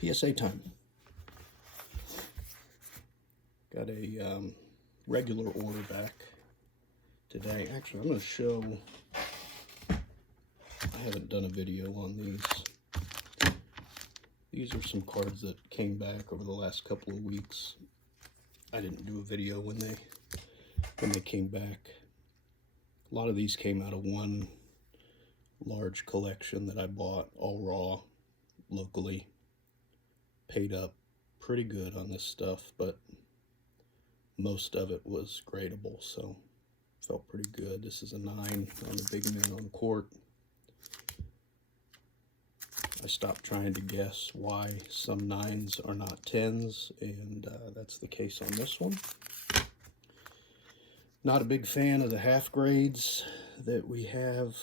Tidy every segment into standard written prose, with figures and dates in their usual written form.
PSA time. Got a regular order back today. Actually, I'm going to show, I haven't done a video on these. These are some cards that came back over the last couple of weeks. I didn't do a video when they came back. A lot of these came out of one large collection that I bought all raw locally. Paid up pretty good on this stuff, but most of it was gradable, so felt pretty good. This is a 9 on the big men on court. I stopped trying to guess why some 9s are not 10s, and that's the case on this one. Not a big fan of the half grades that we have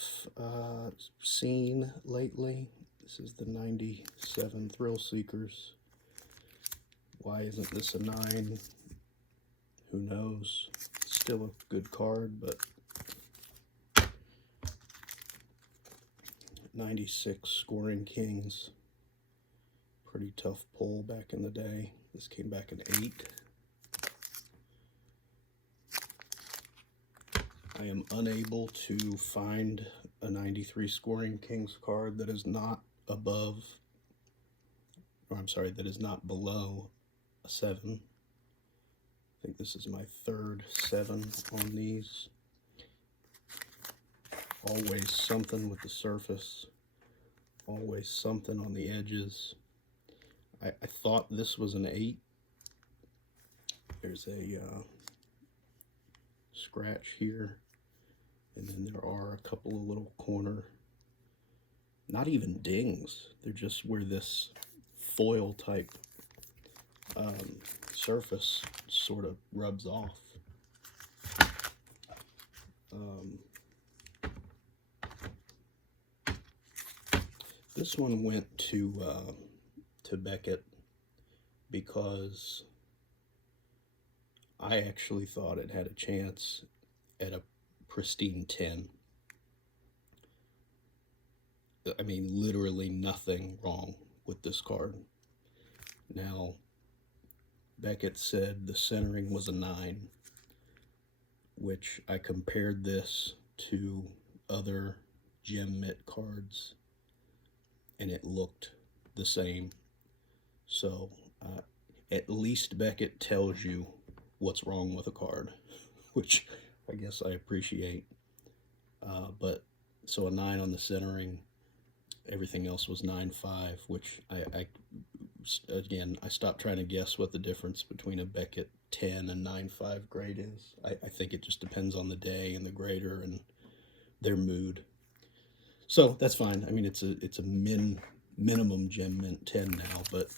seen lately. This is the 97 Thrill Seekers. Why isn't this a 9? Who knows? Still a good card, but 96 Scoring Kings. Pretty tough pull back in the day. This came back in 8. I am unable to find a 93 Scoring Kings card that is not above, or I'm sorry, that is not below a 7. I think this is my third 7 on these. Always something with the surface, always something on the edges. I thought this was an 8. There's a scratch here, and then there are a couple of little corner, not even dings, they're just where this foil type surface sort of rubs off. This one went to Beckett because I actually thought it had a chance at a pristine 10. I mean, literally nothing wrong with this card. Now, Beckett said the centering was a 9, which I compared this to other gem mitt cards, and it looked the same. So, at least Beckett tells you what's wrong with a card, which I guess I appreciate. But, so a 9 on the centering, everything else was 9.5, which again, I stopped trying to guess what the difference between a Beckett 10 and 9.5 grade is. I think it just depends on the day and the grader and their mood. So that's fine. I mean, it's a minimum gem mint 10 now, but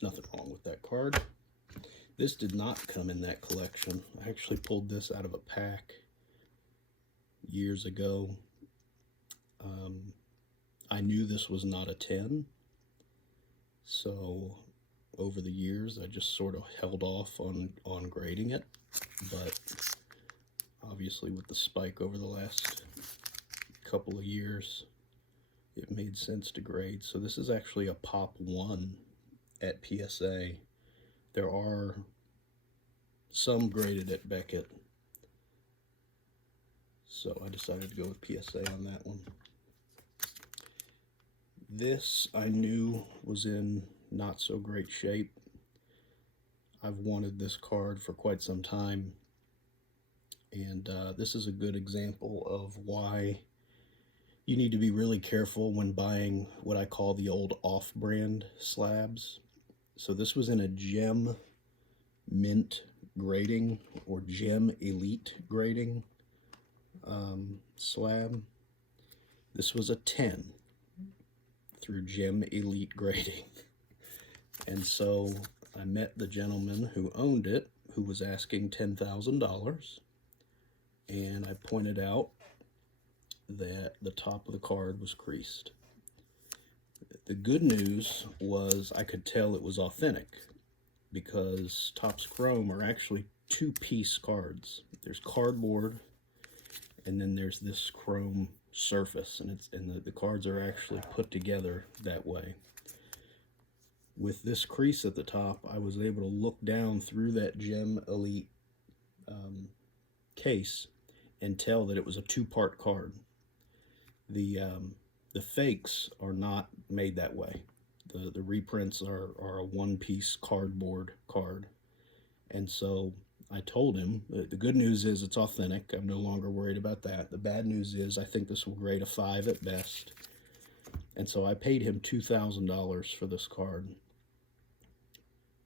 nothing wrong with that card. This did not come in that collection. I actually pulled this out of a pack years ago. I knew this was not a 10, so over the years I just sort of held off on grading it, but obviously with the spike over the last couple of years, it made sense to grade. So this is actually a Pop 1 at PSA. There are some graded at Beckett, so I decided to go with PSA on that one. This I knew was in not so great shape. I've wanted this card for quite some time, and this is a good example of why you need to be really careful when buying what I call the old off-brand slabs. So this was in a gem mint grading or gem elite grading slab. This was a 10 through gem elite grading. And so I met the gentleman who owned it, who was asking $10,000, and I pointed out that the top of the card was creased. The good news was I could tell it was authentic because Topps Chrome are actually 2-piece cards. There's cardboard, and then there's this chrome surface, and the cards are actually put together that way. With this crease at the top, I was able to look down through that Gem Elite case and tell that it was a two-part card. The fakes are not made that way. The reprints are a one-piece cardboard card. And so I told him, the good news is it's authentic. I'm no longer worried about that. The bad news is I think this will grade a 5 at best. And so I paid him $2,000 for this card.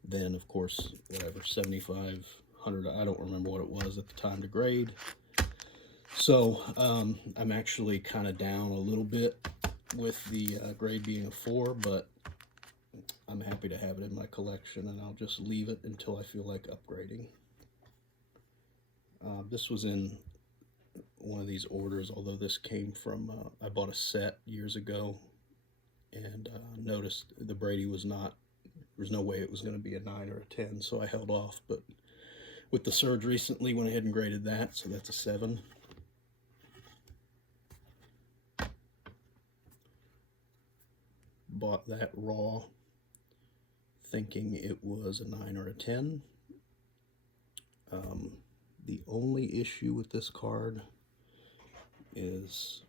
Then, of course, whatever, $7,500, I don't remember what it was at the time to grade. So I'm actually kind of down a little bit with the grade being a 4, but I'm happy to have it in my collection, and I'll just leave it until I feel like upgrading. This was in one of these orders, although this came from, I bought a set years ago, and noticed the Brady was not, there's no way it was going to be a 9 or a 10, so I held off. But with the surge recently, went ahead and graded that, so that's a 7. Bought that raw thinking it was a 9 or a 10. The only issue with this card is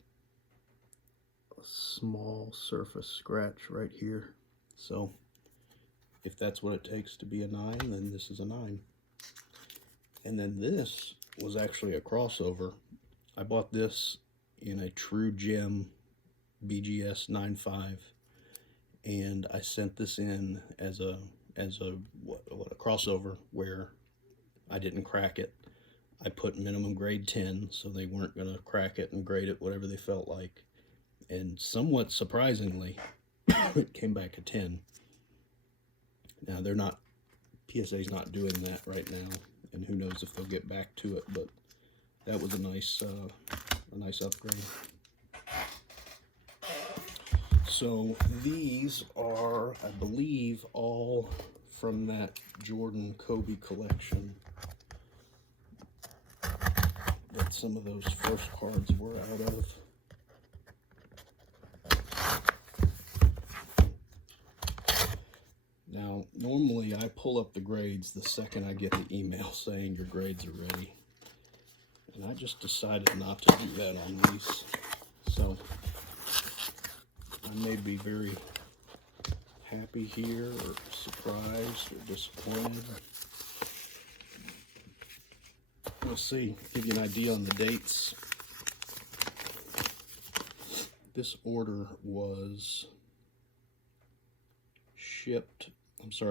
a small surface scratch right here. So if that's what it takes to be a 9, then this is a 9. And then this was actually a crossover. I bought this in a True Gem BGS 9.5, and I sent this in as a crossover where I didn't crack it. I put minimum grade 10, so they weren't going to crack it and grade it whatever they felt like. And somewhat surprisingly, it came back a 10. Now, they're not, PSA's not doing that right now, and who knows if they'll get back to it, but that was a nice upgrade. So these are, I believe, all from that Jordan Kobe collection that some of those first cards were out of. Now, normally I pull up the grades the second I get the email saying your grades are ready. And I just decided not to do that on these. So I may be very happy here, or surprised, or disappointed. We'll see. Give you an idea on the dates. This order was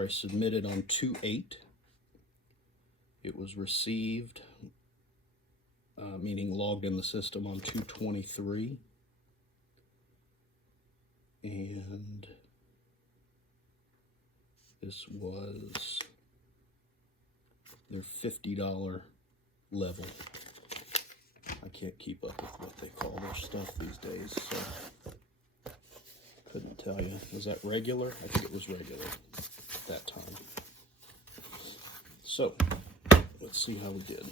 submitted on 2/8. It was received, meaning logged in the system, on 2/23. And this was their $50 level. I can't keep up with what they call their stuff these days, so couldn't tell you. Was that regular? I think it was regular at that time. So let's see how we did.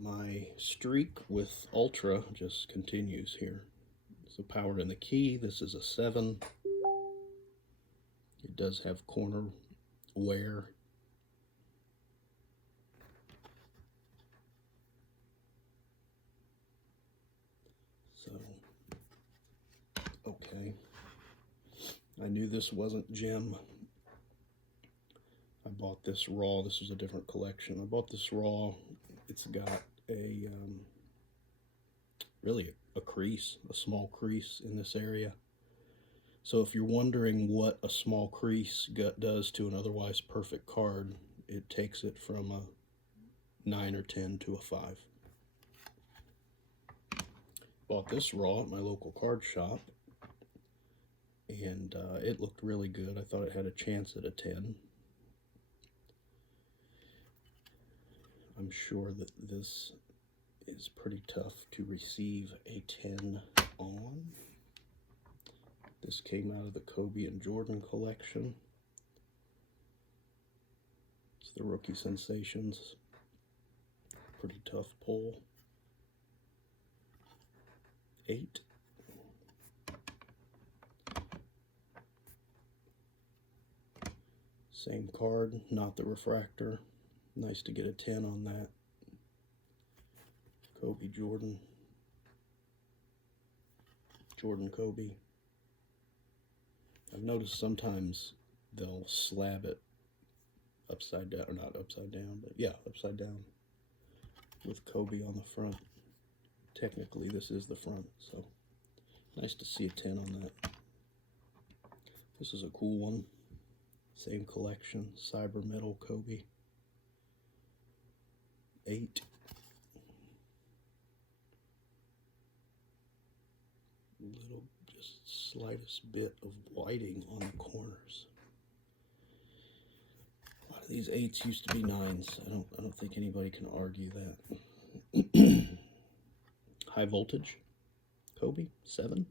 My streak with Ultra just continues here. So power in the key, this is a 7. It does have corner wear. So, okay. I knew this wasn't Gem. I bought this raw. This was a different collection. I bought this raw. It's got a really a crease, a small crease in this area. So if you're wondering what a small crease does to an otherwise perfect card, it takes it from a 9 or 10 to a 5. Bought this raw at my local card shop, and it looked really good. I thought it had a chance at a 10. I'm sure that this is pretty tough to receive a 10 on. This came out of the Kobe and Jordan collection. It's the Rookie Sensations. Pretty tough pull. 8. Same card, not the refractor. Nice to get a 10 on that. Kobe Jordan. Jordan Kobe. I've noticed sometimes they'll slab it upside down, or not upside down, but yeah, upside down with Kobe on the front. Technically, this is the front, so nice to see a 10 on that. This is a cool one. Same collection, Cyber Metal Kobe. 8. Little, just slightest bit of whiting on the corners. A lot of these 8s used to be 9s. I don't think anybody can argue that. High Voltage Kobe, 7.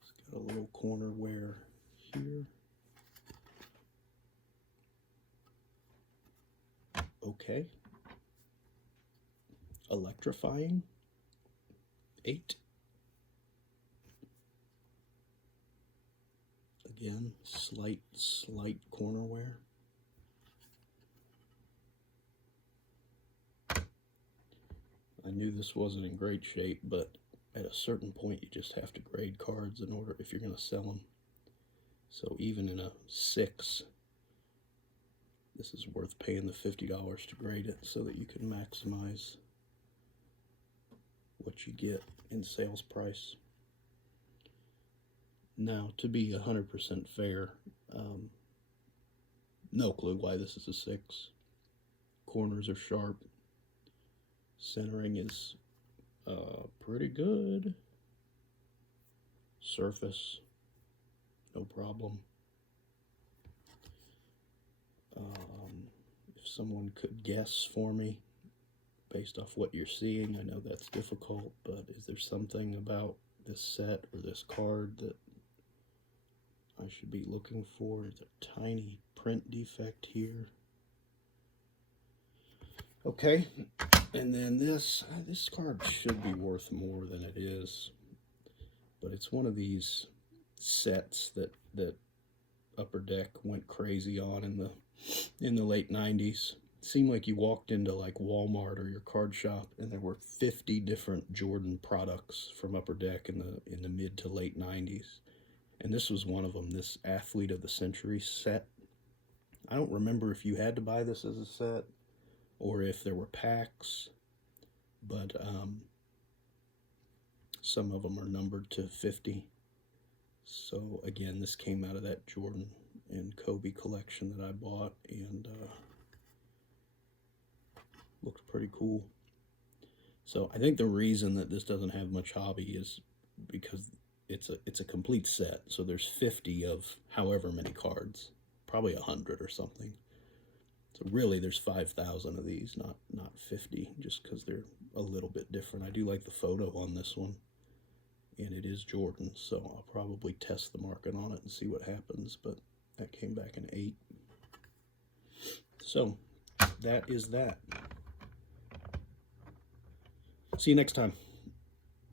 It's got a little corner wear here. Okay. Electrifying, 8. Again, slight corner wear. I knew this wasn't in great shape, but at a certain point you just have to grade cards in order, if you're going to sell them. So even in a 6, this is worth paying the $50 to grade it so that you can maximize what you get in sales price. Now, to be 100% fair, no clue why this is a 6. Corners are sharp. Centering is pretty good. Surface, no problem. If someone could guess for me, based off what you're seeing, I know that's difficult, but is there something about this set or this card that I should be looking for? There's a tiny print defect here. Okay, and then this card should be worth more than it is, but it's one of these sets that Upper Deck went crazy on in the late 90s. It seemed like you walked into like Walmart or your card shop and there were 50 different Jordan products from Upper Deck in the mid to late 90s. And this was one of them, this Athlete of the Century set. I don't remember if you had to buy this as a set or if there were packs, but some of them are numbered to 50. So again, this came out of that Jordan and Kobe collection that I bought, and looked pretty cool. So I think the reason that this doesn't have much hobby is because it's a complete set. So there's 50 of however many cards, probably 100 or something. So really there's 5,000 of these, not 50, just because they're a little bit different. I do like the photo on this one, and it is Jordan, so I'll probably test the market on it and see what happens, but that came back in 8. So that is that. See you next time.